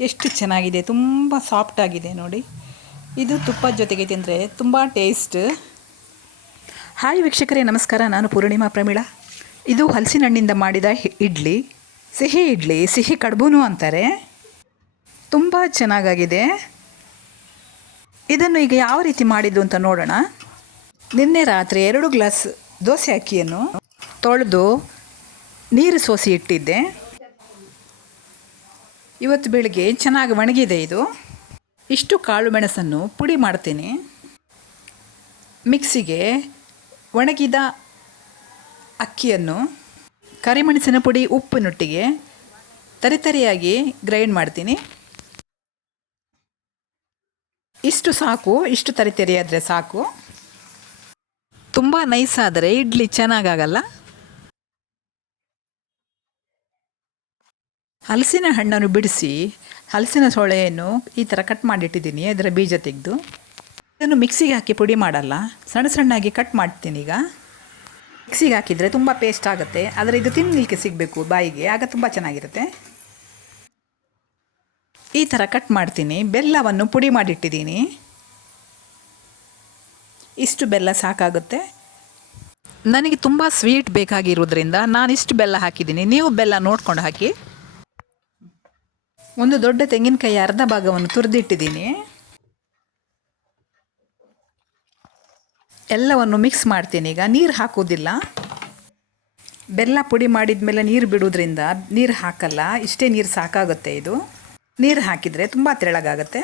ಎಷ್ಟು ಚೆನ್ನಾಗಿದೆ, ತುಂಬ ಸಾಫ್ಟ್ ಆಗಿದೆ ನೋಡಿ. ಇದು ತುಪ್ಪ ಜೊತೆಗೆ ತಿಂದರೆ ತುಂಬ ಟೇಸ್ಟ್ ಹಾಯ್ ವೀಕ್ಷಕರೇ, ನಮಸ್ಕಾರ. ನಾನು ಪೂರ್ಣಿಮಾ ಪ್ರಮೀಳಾ. ಇದು ಹಲಸಿನ ಹಣ್ಣಿಂದ ಮಾಡಿದ ಇಡ್ಲಿ. ಸಿಹಿ ಇಡ್ಲಿ, ಸಿಹಿ ಕಡುಬು ಅಂತಾರೆ. ತುಂಬ ಚೆನ್ನಾಗಾಗಿದೆ. ಇದನ್ನು ಈಗ ಯಾವ ರೀತಿ ಮಾಡಿದ್ದು ಅಂತ ನೋಡೋಣ. ನಿನ್ನೆ ರಾತ್ರಿ ಎರಡು ಗ್ಲಾಸ್ ದೋಸೆ ಅಕ್ಕಿಯನ್ನು ತೊಳೆದು ನೀರು ಸೋಸಿ ಇಟ್ಟಿದ್ದೆ. ಇವತ್ತು ಬೆಳಗ್ಗೆ ಚೆನ್ನಾಗಿ ಒಣಗಿದೆ ಇದು. ಇಷ್ಟು ಕಾಳು ಮೆಣಸನ್ನು ಪುಡಿ ಮಾಡ್ತೀನಿ. ಮಿಕ್ಸಿಗೆ ಒಣಗಿದ ಅಕ್ಕಿಯನ್ನು, ಕರಿಮೆಣಸಿನ ಪುಡಿ ಉಪ್ಪಿನೊಟ್ಟಿಗೆ ತರಿತರಿಯಾಗಿ ಗ್ರೈಂಡ್ ಮಾಡ್ತೀನಿ. ಇಷ್ಟು ಸಾಕು, ಇಷ್ಟು ತರಿತರಿಯಾದರೆ ಸಾಕು. ತುಂಬ ನೈಸ್ ಆದರೆ ಇಡ್ಲಿ ಚೆನ್ನಾಗಾಗಲ್ಲ. ಹಲಸಿನ ಹಣ್ಣನ್ನು ಬಿಡಿಸಿ ಹಲಸಿನ ಸೊಳೆಯನ್ನು ಈ ಥರ ಕಟ್ ಮಾಡಿಟ್ಟಿದ್ದೀನಿ ಅದರ ಬೀಜ ತೆಗೆದು. ಇದನ್ನು ಮಿಕ್ಸಿಗೆ ಹಾಕಿ ಪುಡಿ ಮಾಡಲ್ಲ, ಸಣ್ಣ ಸಣ್ಣಾಗಿ ಕಟ್ ಮಾಡ್ತೀನಿ ಈಗ. ಮಿಕ್ಸಿಗೆ ಹಾಕಿದರೆ ತುಂಬ ಪೇಸ್ಟ್ ಆಗುತ್ತೆ, ಆದರೆ ಇದು ತಿನ್ನಲಿಕ್ಕೆ ಸಿಗಬೇಕು ಬಾಯಿಗೆ, ಆಗ ತುಂಬ ಚೆನ್ನಾಗಿರುತ್ತೆ. ಈ ಥರ ಕಟ್ ಮಾಡ್ತೀನಿ, ಬೆಲ್ಲವನ್ನು ಪುಡಿ ಮಾಡಿಟ್ಟಿದ್ದೀನಿ. ಇಷ್ಟು ಬೆಲ್ಲ ಸಾಕಾಗುತ್ತೆ. ನನಗೆ ತುಂಬ ಸ್ವೀಟ್ ಬೇಕಾಗಿರೋದ್ರಿಂದ ನಾನು ಇಷ್ಟು ಬೆಲ್ಲ ಹಾಕಿದ್ದೀನಿ, ನೀವು ಬೆಲ್ಲ ನೋಡ್ಕೊಂಡು ಹಾಕಿ. ಒಂದು ದೊಡ್ಡ ತೆಂಗಿನಕಾಯಿ ಅರ್ಧ ಭಾಗವನ್ನು ತುರಿದಿಟ್ಟಿದ್ದೀನಿ. ಎಲ್ಲವನ್ನು ಮಿಕ್ಸ್ ಮಾಡ್ತೀನಿ. ಈಗ ನೀರು ಹಾಕೋದಿಲ್ಲ ಬೆಲ್ಲ ಪುಡಿ ಮಾಡಿದ ಮೇಲೆ ನೀರು ಬಿಡೋದ್ರಿಂದ ನೀರು ಹಾಕಲ್ಲ. ಇಷ್ಟೇ ನೀರು ಸಾಕಾಗುತ್ತೆ ಇದು. ನೀರು ಹಾಕಿದರೆ ತುಂಬ ತೆಳ್ಳಗಾಗುತ್ತೆ.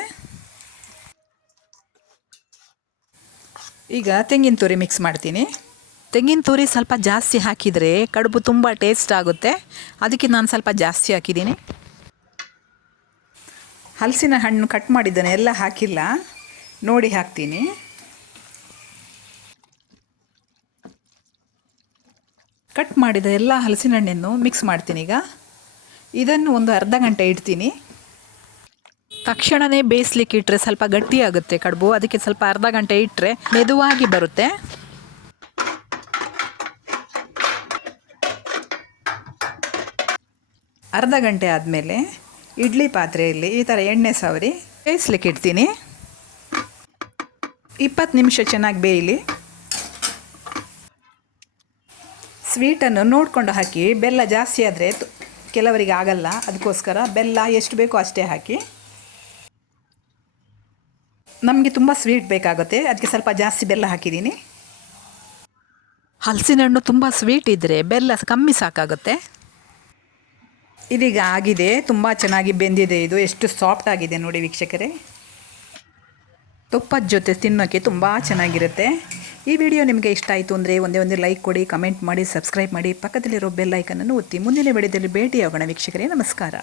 ಈಗ ತೆಂಗಿನ ತುರಿ ಮಿಕ್ಸ್ ಮಾಡ್ತೀನಿ. ತೆಂಗಿನ ತುರಿ ಸ್ವಲ್ಪ ಜಾಸ್ತಿ ಹಾಕಿದರೆ ಕಡುಬು ತುಂಬ ಟೇಸ್ಟ್ ಆಗುತ್ತೆ. ಅದಕ್ಕೆ ನಾನು ಸ್ವಲ್ಪ ಜಾಸ್ತಿ ಹಾಕಿದ್ದೀನಿ. ಹಲಸಿನ ಹಣ್ಣು ಕಟ್ ಮಾಡಿದ್ದಾನೆ, ಎಲ್ಲ ಹಾಕಿಲ್ಲ. ನೋಡಿ ಹಾಕ್ತೀನಿ. ಕಟ್ ಮಾಡಿದ ಎಲ್ಲ ಹಲಸಿನ ಹಣ್ಣನ್ನು ಮಿಕ್ಸ್ ಮಾಡ್ತೀನಿ ಈಗ. ಇದನ್ನು ಒಂದು ಅರ್ಧ ಗಂಟೆ ಇಡ್ತೀನಿ. ತಕ್ಷಣವೇ ಬೇಯಿಸ್ಲಿಕ್ಕೆ ಇಟ್ಟರೆ ಸ್ವಲ್ಪ ಗಟ್ಟಿಯಾಗುತ್ತೆ ಕಡುಬು. ಅದಕ್ಕೆ ಸ್ವಲ್ಪ ಅರ್ಧ ಗಂಟೆ ಇಟ್ಟರೆ ಮೆದುವಾಗಿ ಬರುತ್ತೆ. ಅರ್ಧ ಗಂಟೆ ಆದಮೇಲೆ ಇಡ್ಲಿ ಪಾತ್ರೆಯಲ್ಲಿ ಈ ಥರ ಎಣ್ಣೆ ಸವರಿ ಬೇಯಿಸ್ಲಿಕ್ಕೆ ಇಡ್ತೀನಿ. ಇಪ್ಪತ್ತು ನಿಮಿಷ ಚೆನ್ನಾಗಿ ಬೇಯಲಿ. ಸ್ವೀಟನ್ನು ನೋಡಿಕೊಂಡು ಹಾಕಿ, ಬೆಲ್ಲ ಜಾಸ್ತಿ ಆದರೆ ಕೆಲವರಿಗೆ ಆಗಲ್ಲ, ಅದಕ್ಕೋಸ್ಕರ ಬೆಲ್ಲ ಎಷ್ಟು ಬೇಕೋ ಅಷ್ಟೇ ಹಾಕಿ. ನಮಗೆ ತುಂಬ ಸ್ವೀಟ್ ಬೇಕಾಗುತ್ತೆ ಅದಕ್ಕೆ ಸ್ವಲ್ಪ ಜಾಸ್ತಿ ಬೆಲ್ಲ ಹಾಕಿದ್ದೀನಿ. ಹಲಸಿನ ಹಣ್ಣು ತುಂಬ ಸ್ವೀಟ್ ಇದ್ದರೆ ಬೆಲ್ಲ ಕಮ್ಮಿ ಸಾಕಾಗುತ್ತೆ. ಇದೀಗ ಆಗಿದೆ. ತುಂಬ ಚೆನ್ನಾಗಿ ಬೆಂದಿದೆ ಇದು. ಎಷ್ಟು ಸಾಫ್ಟ್ ಆಗಿದೆ ನೋಡಿ ವೀಕ್ಷಕರೇ. ತುಪ್ಪದ ಜೊತೆ ತಿನ್ನೋಕ್ಕೆ ತುಂಬ ಚೆನ್ನಾಗಿರುತ್ತೆ. ಈ ವಿಡಿಯೋ ನಿಮಗೆ ಇಷ್ಟ ಆಯಿತು ಅಂದರೆ ಒಂದೇ ಒಂದೇ ಲೈಕ್ ಕೊಡಿ ಕಮೆಂಟ್ ಮಾಡಿ ಸಬ್ಸ್ಕ್ರೈಬ್ ಮಾಡಿ. ಪಕ್ಕದಲ್ಲಿರೋ ಬೆಲ್ ಐಕನನ್ನು ಒತ್ತಿ. ಮುಂದಿನ ವಿಡಿಯೋದಲ್ಲಿ ಭೇಟಿಯಾಗೋಣ ವೀಕ್ಷಕರೇ. ನಮಸ್ಕಾರ.